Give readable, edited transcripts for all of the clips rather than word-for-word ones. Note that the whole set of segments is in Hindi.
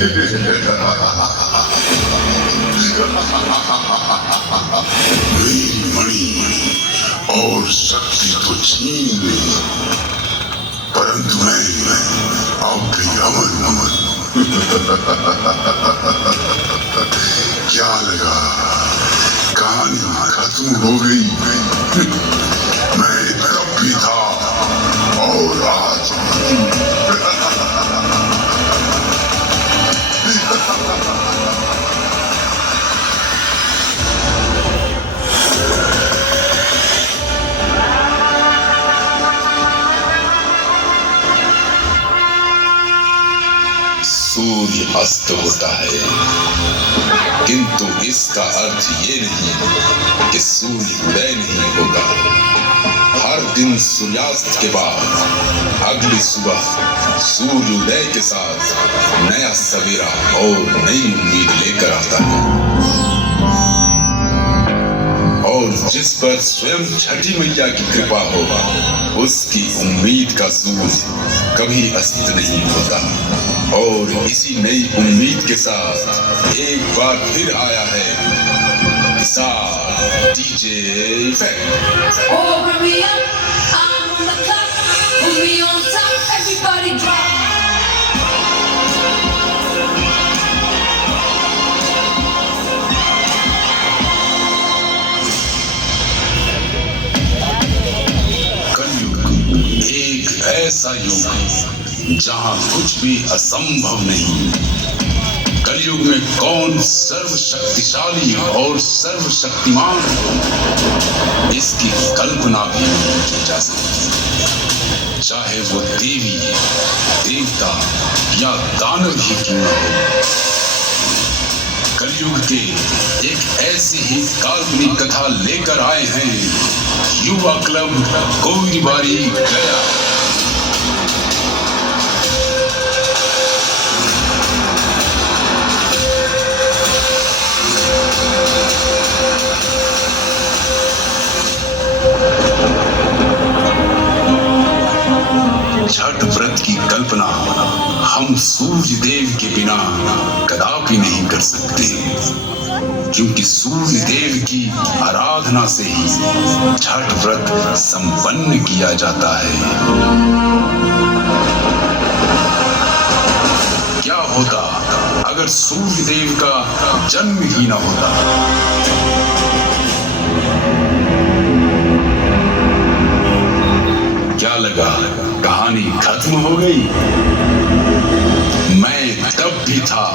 मेरी मणि और शक्ति तो छीन ली, परंतु मैं अब भी अमर। क्या लगा कहानी खत्म हो गई? मैं तब भी था और आज सूर्य अस्त होता है, किंतु इसका अर्थ ये नहीं कि सूर्य उदय नहीं होगा। हर दिन सूर्यास्त के बाद अगली सुबह सूर्य उदय के साथ नया सवेरा और नई उम्मीद लेकर आता है। और जिस पर स्वयं छठी मैया की कृपा होगा, उसकी उम्मीद का सूरज कभी अस्त नहीं होता। और इसी नई उम्मीद के साथ एक बार फिर आया है डीजे इफेक्ट। कलयुग एक ऐसा युग जहां कुछ भी असंभव नहीं। कलयुग में कौन सर्वशक्तिशाली और सर्वशक्तिमान, इसकी कल्पना भी नहीं की जा सकती। चाहे वो देवी, देवता या दानव ही क्यों न हो। कलयुग के एक ऐसी ही काल्पनिक कथा लेकर आए हैं युवा क्लब कोइरीबारी गया। छठ व्रत की कल्पना हम सूर्य देव के बिना कदापि नहीं कर सकते, क्योंकि सूर्य देव की आराधना से ही छठ व्रत संपन्न किया जाता है। क्या होता अगर सूर्य देव का जन्म ही न होता? क्या लगा कहानी खत्म हो गई? मैं तब भी था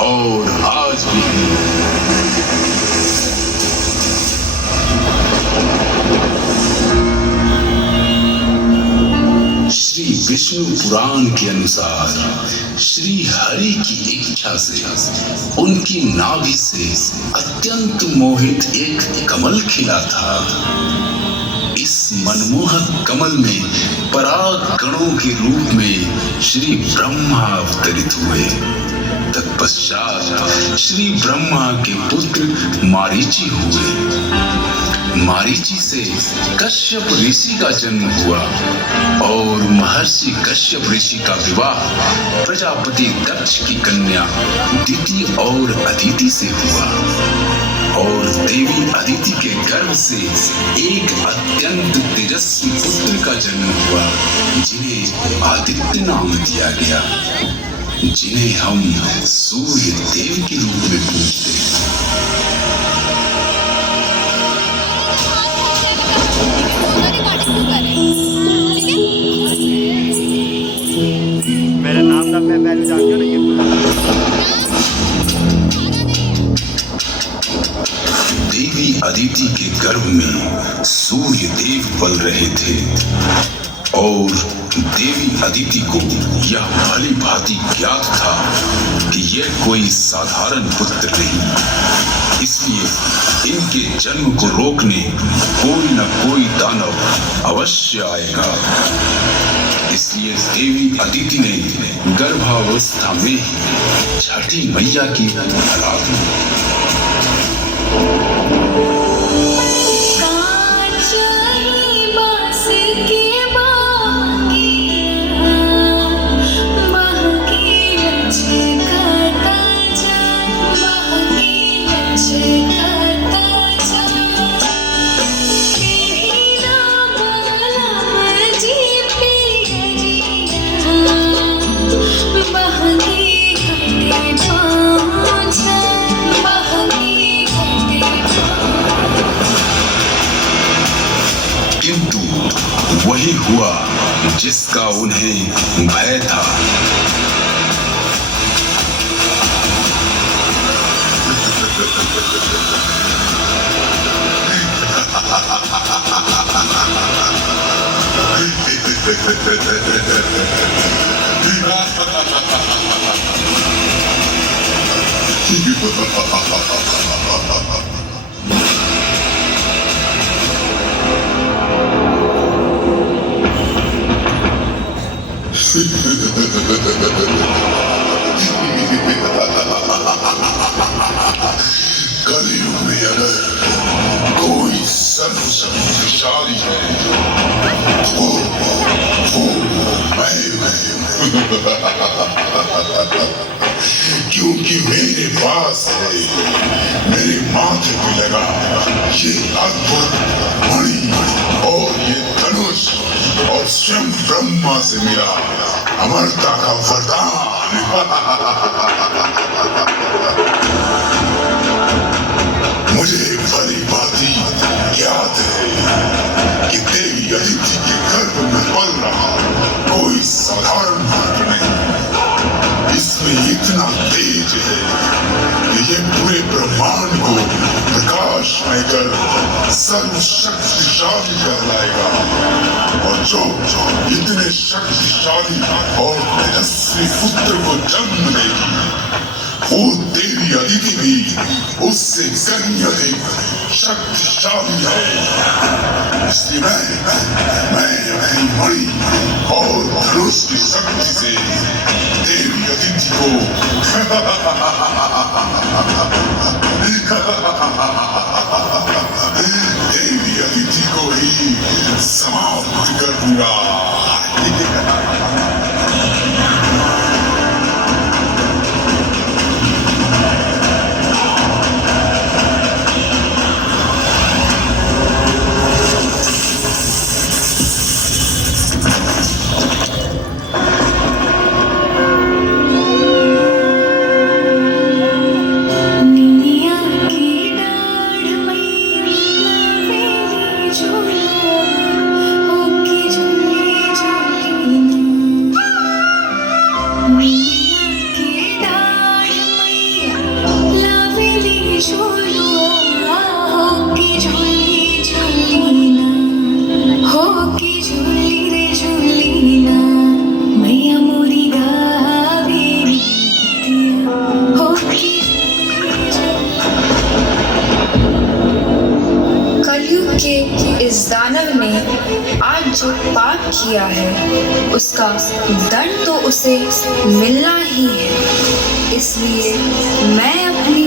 और आज भी। श्री विष्णु पुराण के अनुसार श्री हरि की इच्छा से उनकी नाभि से अत्यंत मोहित एक कमल खिला था। इस मनमोहक कमल में पराग कणों के रूप में श्री ब्रह्मा अवतरित हुए। तत्पश्चात श्री ब्रह्मा के पुत्र मारीची हुए। मारीची से कश्यप ऋषि का जन्म हुआ और महर्षि कश्यप ऋषि का विवाह प्रजापति दक्ष की कन्या दिति और अदिति से हुआ। और देवी अदिति के गर्भ से एक अत्यंत तेजस्वी पुत्र का जन्म हुआ, जिन्हें आदित्य नाम दिया गया, जिन्हें हम सूर्य देव के रूप में पूजते हैं। मेरा नाम था, मैं पहले जानती हूँ ना। देवी अदिति के गर्भ में सूर्य देव पल रहे थे और देवी अदिति को यह भली भांति ज्ञात था कि यह कोई साधारण पुत्र नहीं, इसलिए इनके जन्म को रोकने कोई न कोई दानव अवश्य आएगा। इसलिए देवी अदिति ने गर्भावस्था में ही छठी मैया की आराधना। बांगी महकी लचका जिसका उन्हें भय था। कलयुग में अगर कोई सर्वशक्तिशाली है वो मैं क्योंकि मेरे पास है मेरे माथे पे लगा ये अद्भुत मणि और ये धनुष और स्वयं ब्रह्मा से मिला अमरता का वरदान। मुझे भली भांति याद है कि देवी अदिति के गर्भ में पल रहा कोई साधारण पुत्र नहीं। इसमें इतना तेज है कि ये पूरे ब्रह्मांड को प्रकाश में कर सर्वशक्तिशाली कहलाएगा। और जो इतने शक्तिशाली और तेजस्वी पुत्र को जन्म देगी वो देवी अदिति भी उससे कहीं अधिक शक्तिशाली है। इसलिए मैं अपनी मणि और धनुष की शक्ति से देवी अदिति को देवी अदिति को ही समाप्त कर दूंगा। इस दानव ने आज जो पाप किया है उसका दंड तो उसे मिलना ही है। इसलिए मैं अपनी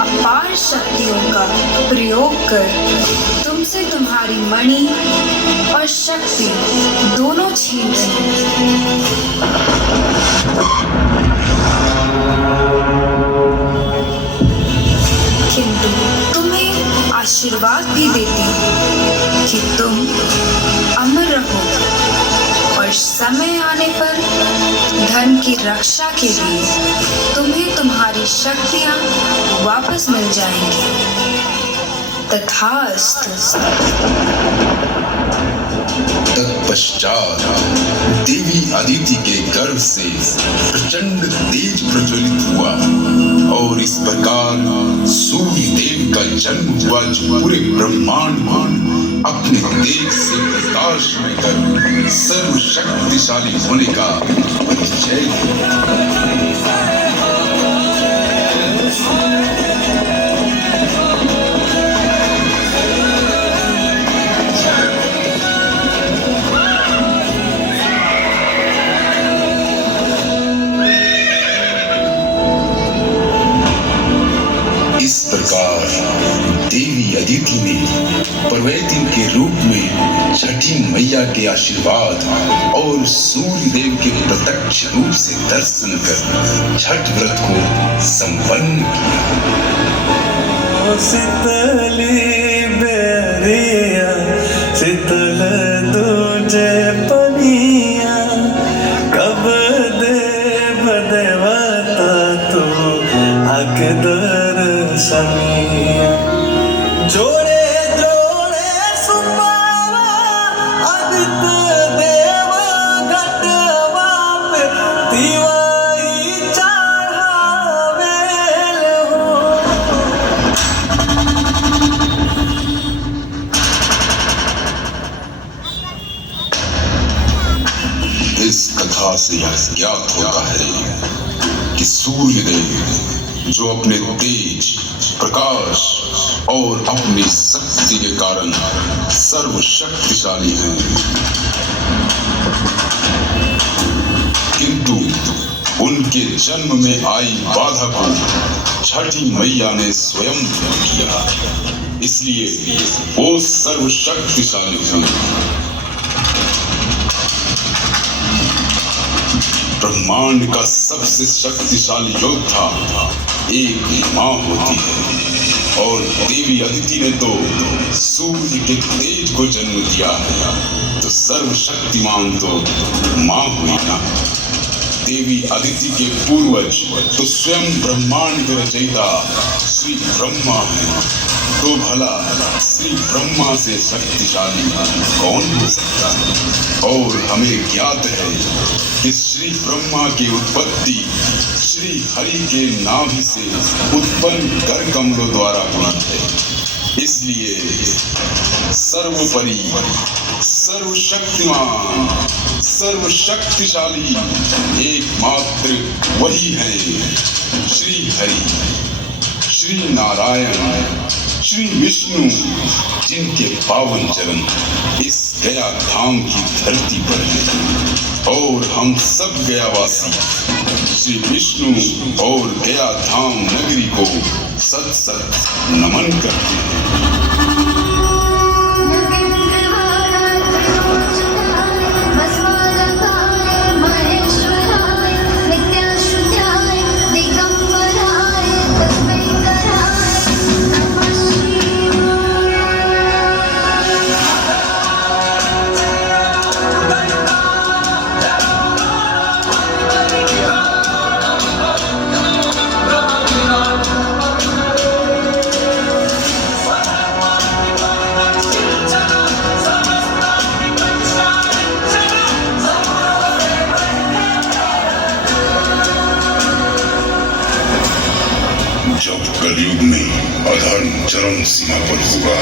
अपार शक्तियों का प्रयोग कर तुमसे तुम्हारी मणि और शक्ति दोनों छीन रही किंतु तुम्हें आशीर्वाद भी देती हूँ कि तुम अमर रहो और समय आने पर धन की रक्षा के लिए तुम्हें तुम्हारी शक्तियाँ वापस मिल जाएंगी। तथास्तु। तत्पश्चात देवी अदिति के गर्भ से प्रचंड तेज प्रज्वलित हुआ और इस प्रकार सूर्य देव का जन्म हुआ जो पूरे ब्रह्मांड अपने तेज से प्रकाश में कर सर्वशक्तिशाली होने का परिचय दिया। देवी अदिति ने पर्वैतिन के रूप में छठी मैया के आशीर्वाद और सूर्य देव के प्रत्यक्ष रूप से दर्शन कर छठ व्रत को संपन्न किया। शीतली बेरिया शीतल तुझे पनिया कब देव देवता तू आके दर्शनिया जोड़े जोड़े सुपावा आदित्य देव कथा से ज्ञात होता है कि सूर्यदेव जो अपने तेज, प्रकाश और अपनी शक्ति के कारण सर्वशक्तिशाली हैं, किंतु उनके जन्म में आई बाधा को छठी मैया ने स्वयं दूर किया, इसलिए वो सर्वशक्तिशाली हुई। ब्रह्मांड का सबसे शक्तिशाली योद्धा एक माँ होती है, और देवी अदिति ने तो सूर्य के तेज को जन्म दिया है, तो सर्वशक्तिमान तो माँ हुई ना। देवी अदिति के पूर्वज तो स्वयं ब्रह्मांड के रचयिता श्री ब्रह्मा है, तो भला श्री ब्रह्मा से शक्तिशाली कौन हो सकता है। और हमें ज्ञात है कि श्री ब्रह्मा की उत्पत्ति श्री हरि के नाभि से उत्पन्न कर कमलों द्वारा हुई है, इसलिए सर्वोपरि, सर्वशक्तिमान, सर्वशक्तिशाली एकमात्र वही है श्री हरि, श्री नारायण, श्री विष्णु, जिनके पावन चरण इस गया धाम की धरती पर है। और हम सब गयावासी श्री विष्णु और गया धाम नगरी को सत सत नमन करते हैं। जब कलयुग में अधर्म चरम सीमा पर होगा,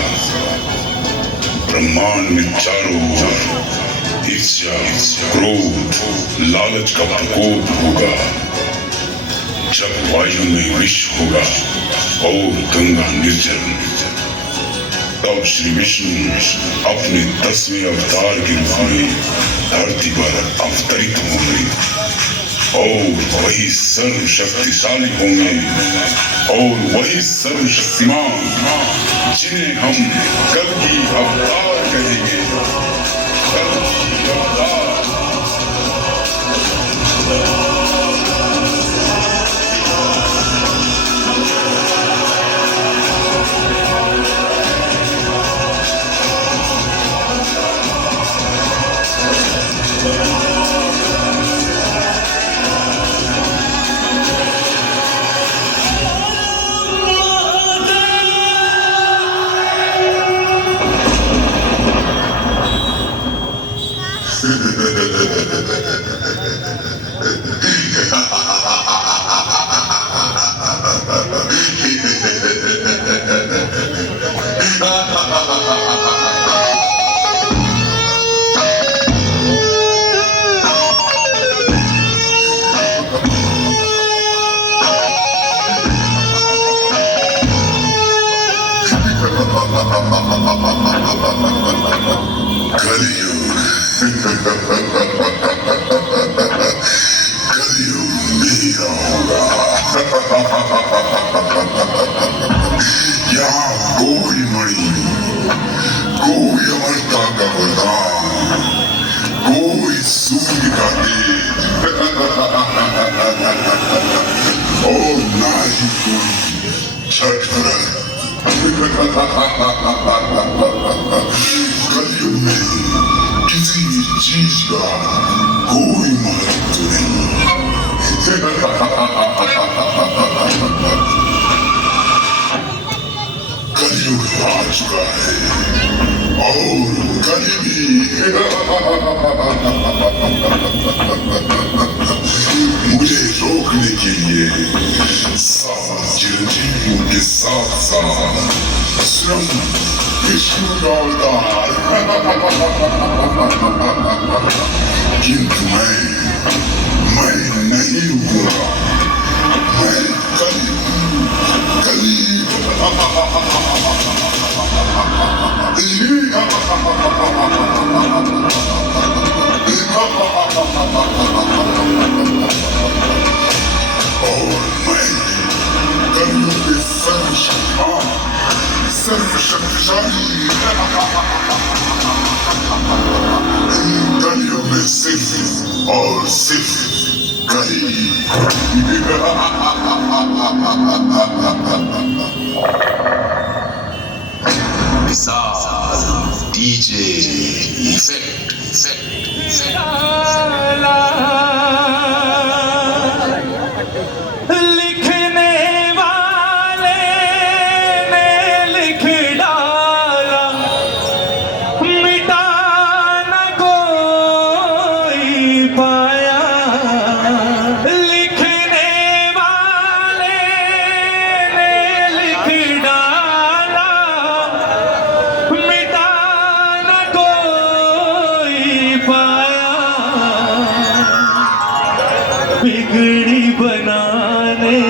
ब्रह्मांड में चारों ओर ईर्ष्या, क्रोध, लालच का प्रकोप होगा, जब वायु में विष होगा और गंगा निर्जल, तब श्री विष्णु अपने 10वें अवतार के रूप में धरती पर अवतरित होंगे और वही सर्वशक्तिशाली होंगे और वही सर्वशक्तिमान जिन्हें हम कल की अवतार कहेंगे। कल की अवतार। कलयुग मेरा होगा। यहाँ कोई मणि, कोई अमरता का वरदान, कोई सूर्य का तेज और ना ही कोई छठ व्रत। कलयुग में किसी भी चीज का कोई महत्व नहीं। कलयुग आ चुका है और कभी भी मुझे रोकने के लिए सात चिरंजीवियों के साथ साथ स्वयं विष्णु का अवतार किंतु मैं नहीं रुकूंगा। मैं कली और मैं कलियों के सर्वशक्तिशाली इन कलियों में सिर्फ और सिर्फ कली। डीजे इफेक्ट लिखने वाले ने लिख डाला, मिटा न कोई पाया। लिखने वाले ने लिख डाला, मिटा न कोई पाया। बिगड़ी बनाने